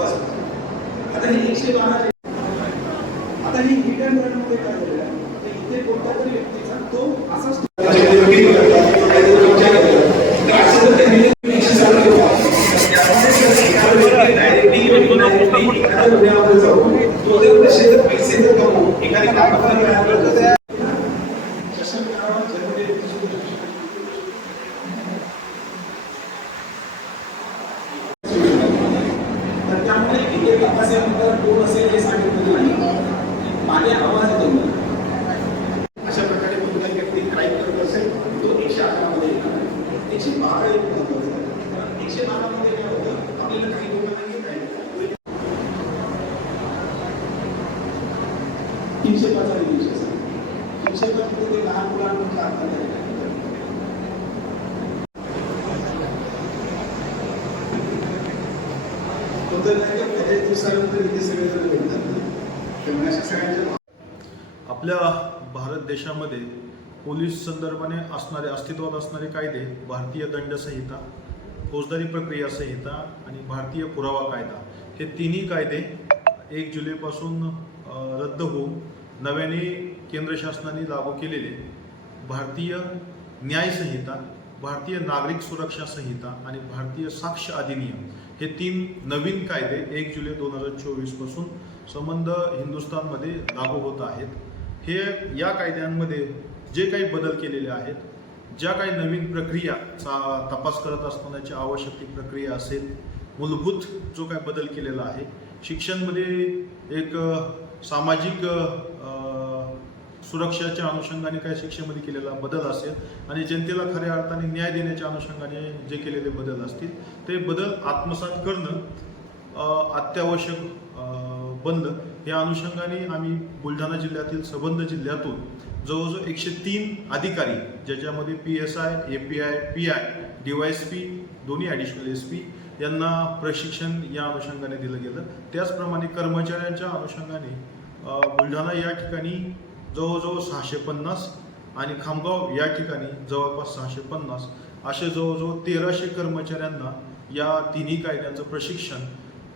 बस आता हे 112 आता ही रिटर्न मध्ये काय झालेलं आहे तर इथे कोणत्या तरी व्यक्तीचा तो असाच पैसे जर कमवून एखादी कामगार त्यामुळे किती विकासानंतर कोण असेल हे सांगितलं नाही. माझे आवाज येतो अशा प्रकारे कोणत्याही व्यक्ती क्राईम करत असेल तो 111 मध्ये येणार आहे. 112 एक महत्वाचं आहे. 112 मध्ये काय होतं आपल्याला काही लोकांना काय 305 दिवस 305 मध्ये लहान मुलांना आता आपल्या भारत देशामध्ये पोलीस संदर्भाने असणारे अस्तित्वात असणारे कायदे भारतीय दंड संहिता, फौजदारी प्रक्रिया संहिता आणि भारतीय पुरावा कायदा हे तिन्ही कायदे 1 जुलैपासून रद्द होऊन नव्याने केंद्र शासनाने लागू केलेले भारतीय न्याय संहिता, भारतीय नागरिक सुरक्षा संहिता आणि भारतीय साक्ष अधिनियम हे 3 नवीन कायदे 1 जुलै 2024 पासून संबंध हिंदुस्थानमध्ये लागू होत आहेत. हे या कायद्यांमध्ये जे काही बदल केलेले आहेत, ज्या काही नवीन प्रक्रियाचा तपास करत असतानाची आवश्यक ती प्रक्रिया असेल, मूलभूत जो काही बदल केलेला आहे, शिक्षणमध्ये एक सामाजिक सुरक्षाच्या अनुषंगाने काय शिक्षेमध्ये केलेला बदल असेल आणि जनतेला खऱ्या अर्थाने न्याय देण्याच्या अनुषंगाने जे केलेले बदल असतील ते बदल आत्मसात करणं अत्यावश्यक बनलं. या अनुषंगाने आम्ही बुलढाणा जिल्ह्यातील संबंध जिल्ह्यातून जवळजवळ 103 अधिकारी ज्याच्यामध्ये PSI, API, PI, DYSP दोन्ही ॲडिशनल SP यांना प्रशिक्षण या अनुषंगाने दिलं गेलं. त्याचप्रमाणे कर्मचाऱ्यांच्या अनुषंगाने बुलढाणा या ठिकाणी जवळजवळ 650 आणि खामगाव या ठिकाणी जवळपास 650 असे जवळजवळ 1300 कर्मचाऱ्यांना या तिन्ही कायद्यांचं प्रशिक्षण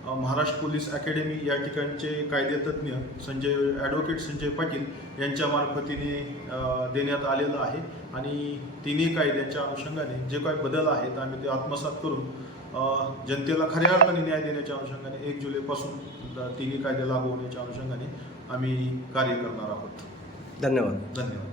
महाराष्ट्र पोलीस अकॅडमी या ठिकाणचे कायदेतज्ञ ॲडव्होकेट संजय पाटील यांच्या मार्फतीने देण्यात आलेलं आहे. आणि तिन्ही कायद्यांच्या अनुषंगाने जे काही बदल आहेत आम्ही ते आत्मसात करून जनतेला खऱ्या अर्थाने न्याय देण्याच्या अनुषंगाने 1 जुलैपासून तिन्ही कायदे लागू होण्याच्या अनुषंगाने आम्ही कार्य करणार आहोत. धन्यवाद.